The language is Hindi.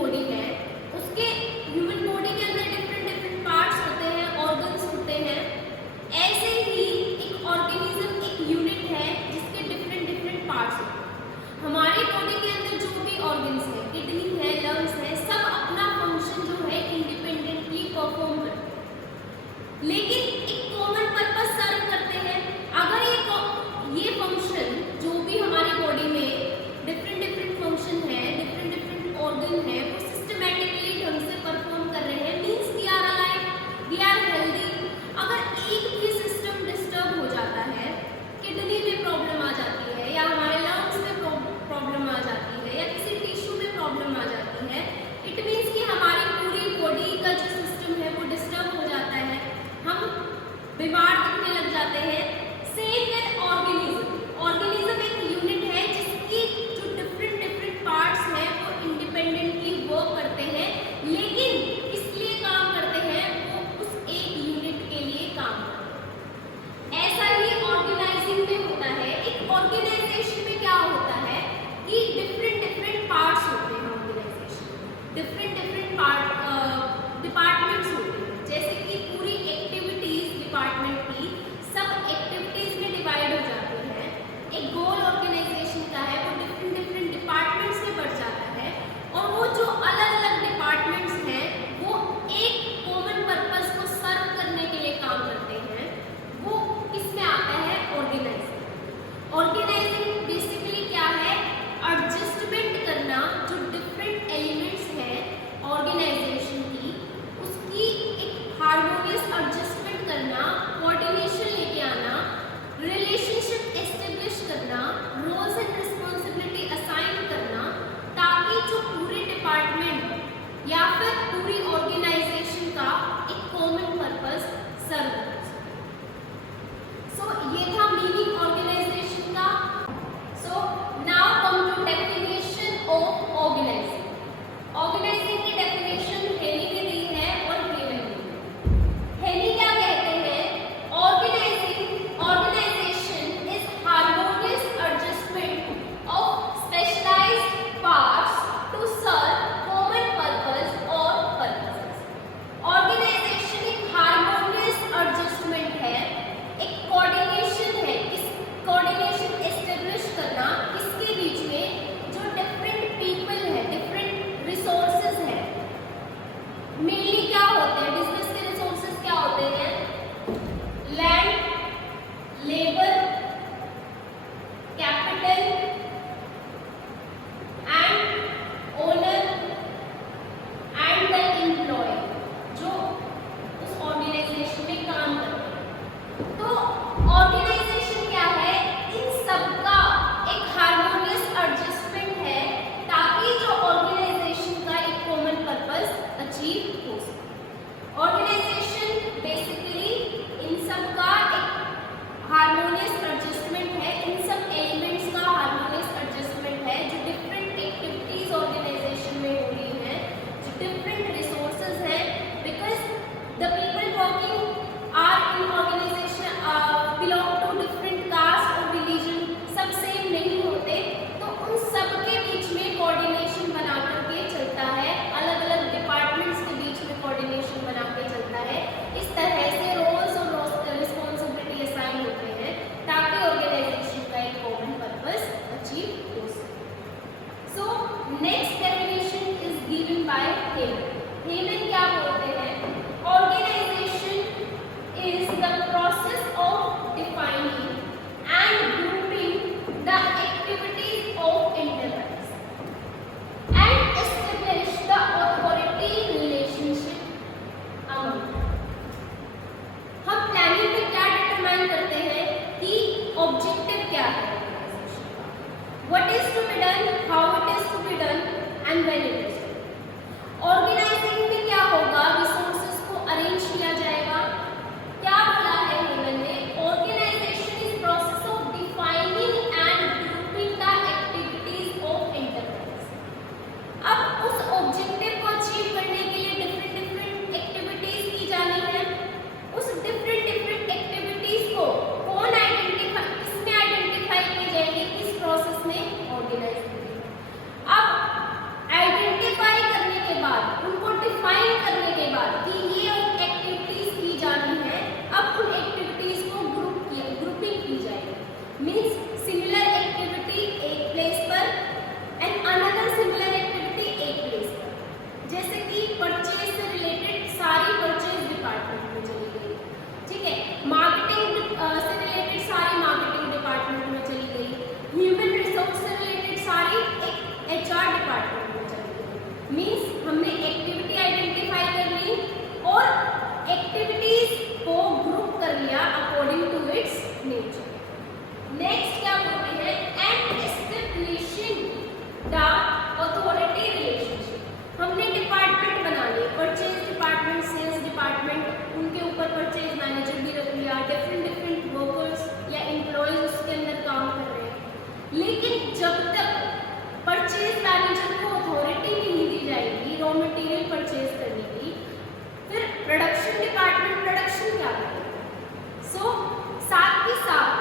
बॉडी है, उसके ह्यूमन बॉडी के अंदर डिफरेंट डिफरेंट पार्ट्स होते हैं, ऑर्गन्स होते हैं। ऐसे ही एक ऑर्गेनिज्म एक यूनिट है जिसके डिफरेंट डिफरेंट पार्ट्स होते हैं। हमारी बॉडी के अंदर जो भी ऑर्गन्स है, किडनी है, लंग्स है, सब अपना फंक्शन जो है इंडिपेंडेंटली परफॉर्म करते हैं, लेकिन एक कॉमन पर्पस सर्व करते हैं। अगर ये फंक्शन जो भी हमारी बॉडी में डिफरेंट डिफरेंट फंक्शन है, डिफरेंट डिफरेंट ऑर्गन है, वो सिस्टमैटिकली ढंग से परफॉर्म कर रहे हैं, means we are alive, we are healthy. अगर एक भी सिस्टम डिस्टर्ब हो जाता है, किडनी में प्रॉब्लम आ जाती है या हमारे लंग्स में प्रॉब्लम आ जाती है या किसी टिश्यू में प्रॉब्लम आ जाती है, इट मीन्स कि हमारी पूरी बॉडी का जो सिस्टम है वो डिस्टर्ब हो जाता है, हम बीमार दिखने लग जाते हैं। सेम विद ऑर्गेनिज्म, ऑर्गेनिज्म एक यूनिट है जिसकी जो डिफरेंट डिफरेंट पार्ट्स हैं वो इंडिपेंडेंटली वर्क करते हैं, लेकिन इसलिए काम करते हैं वो उस एक यूनिट के लिए काम करते हैं। ऐसा ही ऑर्गेनाइजिंग में होता है। एक ऑर्गेनाइजेशन में क्या होता है कि डिफरेंट डिफरेंट पार्ट्स होते हैं, ऑर्गेनाइजेशन डिफरेंट डिफरेंट डिपार्टमेंट्स होते हैं, जैसे कि पूरी एक्टिविटीज डिपार्टमेंट की सब एक्टिविटीज में डिवाइड हो जाती है। एक गोल ऑर्गेनाइजेशन का है वो डिफरेंट डिफरेंट डिपार्टमेंट्स में बढ़ जाता है, और वो जो अलग अलग डिपार्टमेंट्स हैं वो एक कॉमन पर्पस को सर्व करने के लिए काम करते हैं। वो किसमें आता है? ऑर्गेनाइजिंग। ऑर्गेनाइजिंग बेसिकली क्या है? एडजस्टमेंट करना, जो डिफरेंट एलिमेंट्स हैं ऑर्गेनाइजेशन की, उसकी एक हार्मोनियस एडजस्टमेंट करना, कोऑर्डिनेशन लेके आना, रिलेशनशिप एस्टेब्लिश करना, रोल्स एंड रिस्पॉन्सिबिलिटी असाइन करना, ताकि जो पूरे डिपार्टमेंट या फिर पूरी ऑर्गेनाइजेशन का एक कॉमन पर्पस सर्व कर सके। सो ये था मीनिंग ऑर्गेनाइजेशन का। So now come to definition of organising. Organising की डेफिनेशन हेली ने दी है और हेलन ने दी है। हेली क्या कहते हैं? Organisation is harmonious adjustment of specialised parts to serve common purpose और पर्पसेस। ऑर्गेनाइजेशन एक हार्मोनियस एडजस्टमेंट है, एक कोऑर्डिनेशन है, इस कोऑर्डिनेशन एस्टेब्लिश करना किसके बीच में? जो डिफरेंट पीपल है, डिफरेंट रिसोर्सेज है। मेनली क्या होते हैं बिजनेस के रिसोर्सेज? क्या होते हैं? Land, labour, capital and owner and the employ, जो उस ऑर्गेनाइजेशन में काम करते हैं। तो ऑर्गेनाइजेशन क्या है? इन सबका एक हार्मोनियस एडजस्टमेंट है, ताकि जो ऑर्गेनाइजेशन का एक कॉमन पर्पस अचीव हो सके। ऑर्गेनाइजेशन बेसिकली इन सब का एक हार्मोनियस एडजस्टमेंट है, इन सब एलिमेंट्स का हार्मोनियस एडजस्टमेंट है, जो डिफरेंट एक्टिविटीज ऑर्गेनाइजेशन में हो रही हैं, जो डिफरेंट रिसोर्सेज हैं, because the people working are in organisation belong to different caste और रिलीजन, सब सेम नहीं होते, तो उन सब के बीच में कोऑर्डिनेशन बना करके चलता है, अलग अलग डिपार्टमेंट्स के बीच में कोऑर्डिनेशन बना के चलता है। इस तरह से रोल्स और रिस्पॉन्सिबिलिटी असाइन होते हैं, ताकि ऑर्गेनाइजेशन का एक कॉमन पर्पस अचीव हो सके। So next definition is given by Helen. Helen क्या बोलते हैं? Organisation is the process of defining and grouping the activities of enterprise and establish the authority relationship among them। हम प्लानिंग में क्या डिटरमाइन करते हैं कि ऑब्जेक्टिव क्या है ऑर्गेनाइजेशन का, what is to be done, how it is to be done and when it is done. Organising में क्या होगा? रिसोर्सेज को अरेंज किया जाएगा। क्या बोला है हेलन ने? Organisation is process of defining and grouping the activities of enterprise. अब उस ऑब्जेक्टिव को अचीव करने के लिए डिफरेंट डिफरेंट एक्टिविटीज की जानी है। उस डिफरेंट डिफरेंट एक्टिविटीज को कौन आइडेंटिफाई, किसमें आइडेंटिफाई की जाएगी? इस प्रोसेस में ऑर्गेनाइज करेंगे। अब आइडेंटिफाई करने जाता है। सो साथ के साथ